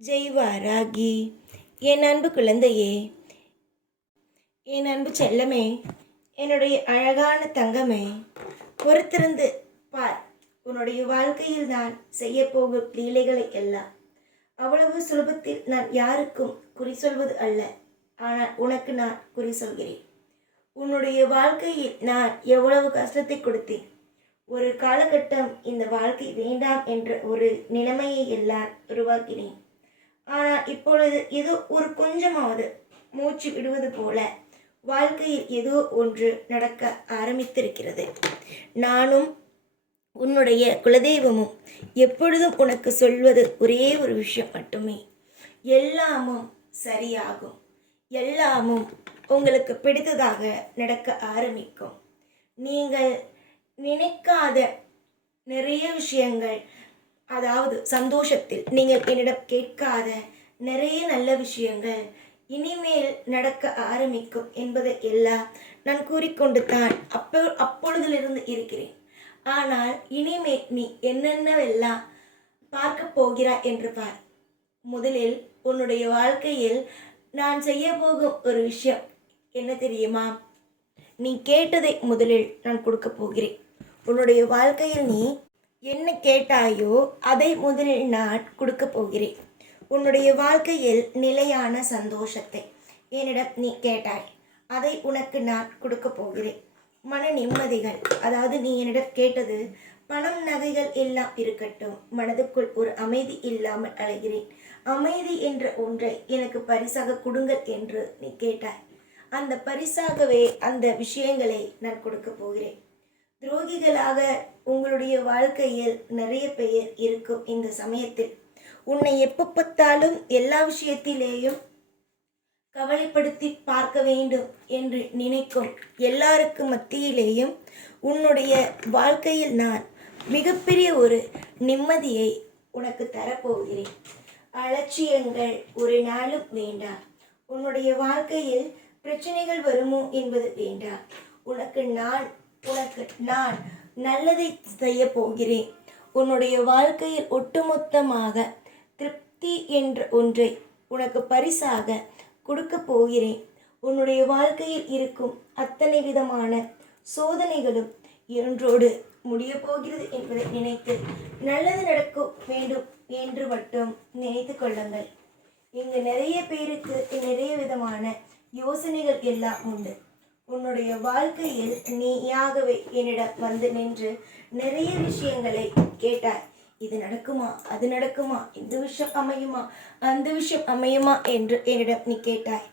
ஜெய் வாராகி. என் அன்பு குழந்தையே, என் அன்பு செல்லமே, என்னுடைய அழகான தங்கமே, பொறுத்திருந்து பார். உன்னுடைய வாழ்க்கையில் நான் செய்யப்போகும் லீலைகளை எல்லாம் அவ்வளவு சுலபத்தில் நான் யாருக்கும் குறி சொல்வது அல்ல. ஆனால் உனக்கு நான் குறி சொல்கிறேன். உன்னுடைய வாழ்க்கையில் நான் எவ்வளவு கஷ்டத்தை கொடுத்தேன். ஒரு காலகட்டம் இந்த வாழ்க்கை வேண்டாம் என்ற ஒரு நிலைமையை எல்லாம் உருவாக்கினேன். ஆனால் இப்பொழுது ஏதோ ஒரு கொஞ்சமாவது மூச்சு விடுவது போல வாழ்க்கையில் ஏதோ ஒன்று நடக்க ஆரம்பித்திருக்கிறது. நானும் உன்னுடைய குலதெய்வமும் எப்பொழுதும் உனக்கு சொல்வது ஒரே ஒரு விஷயம் மட்டுமே. எல்லாமும் சரியாகும். எல்லாமும் உங்களுக்கு பிடித்ததாக நடக்க ஆரம்பிக்கும். நீங்கள் நினைக்காத நிறைய விஷயங்கள், அதாவது சந்தோஷத்தில் நீங்கள் என்னிடம் கேட்காத நிறைய நல்ல விஷயங்கள் இனிமேல் நடக்க ஆரம்பிக்கும் என்பதை எல்லாம் நான் கூறிக்கொண்டு தான் அப்பொழுதிலிருந்து இருக்கிறேன். ஆனால் இனிமேல் நீ என்னென்னவெல்லாம் பார்க்க போகிறாய் என்று பார். முதலில் உன்னுடைய வாழ்க்கையில் நான் செய்ய போகும் ஒரு விஷயம் என்ன தெரியுமா? நீ கேட்டதை முதலில் நான் கொடுக்க போகிறேன். உன்னுடைய வாழ்க்கையில் நீ என்ன கேட்டாயோ அதை முதலில் நான் கொடுக்க போகிறேன். உன்னுடைய வாழ்க்கையில் நிலையான சந்தோஷத்தை என்னிடம் நீ கேட்டாய், அதை உனக்கு நான் கொடுக்க போகிறேன். மன நிம்மதிகள், அதாவது நீ என்னிடம் கேட்டது பணம் நகைகள் எல்லாம் இருக்கட்டும், மனதுக்குள் ஒரு அமைதி இல்லாமல் அழைகிறேன். அமைதி என்ற ஒன்றை எனக்கு பரிசாக கொடுங்கள் என்று நீ கேட்டாய். அந்த பரிசாகவே அந்த விஷயங்களை நான் கொடுக்க போகிறேன். துரோகிகளாக உங்களுடைய வாழ்க்கையில் நிறைய பெயர் இருக்கும். இந்த சமயத்தில் உன்னை எப்போ பார்த்தாலும் எல்லா விஷயத்திலேயும் கவலைப்படுத்தி பார்க்க வேண்டும் என்று நினைக்கும் எல்லாருக்கு மத்தியிலேயும் உன்னுடைய வாழ்க்கையில் நான் மிகப்பெரிய ஒரு நிம்மதியை உனக்கு தரப்போகிறேன். அலட்சியங்கள் ஒரு நாளும் வேண்டாம். உன்னுடைய வாழ்க்கையில் பிரச்சனைகள் வருமோ என்பது வேண்டாம். உனக்கு நான் நல்லதை செய்ய போகிறேன். உன்னுடைய வாழ்க்கையில் ஒட்டுமொத்தமாக திருப்தி என்ற ஒன்றை உனக்கு பரிசாக கொடுக்க போகிறேன். உன்னுடைய வாழ்க்கையில் இருக்கும் அத்தனை விதமான சோதனைகளும் என்றோடு முடிய போகிறது என்பதை நினைத்து நல்லது நடக்க வேண்டும் என்று மட்டும் நினைத்து கொள்ளுங்கள். இங்கு நிறைய பேருக்கு நிறைய விதமான யோசனைகள் எல்லாம் உண்டு. உன்னுடைய வாழ்க்கையில் நீயாகவே என்னிடம் வந்து நின்று நிறைய விஷயங்களை கேட்டாய். இது நடக்குமா, அது நடக்குமா, இந்த விஷயம் அமையுமா, அந்த விஷயம் அமையுமா என்று என்னிடம் நீ கேட்டாய்.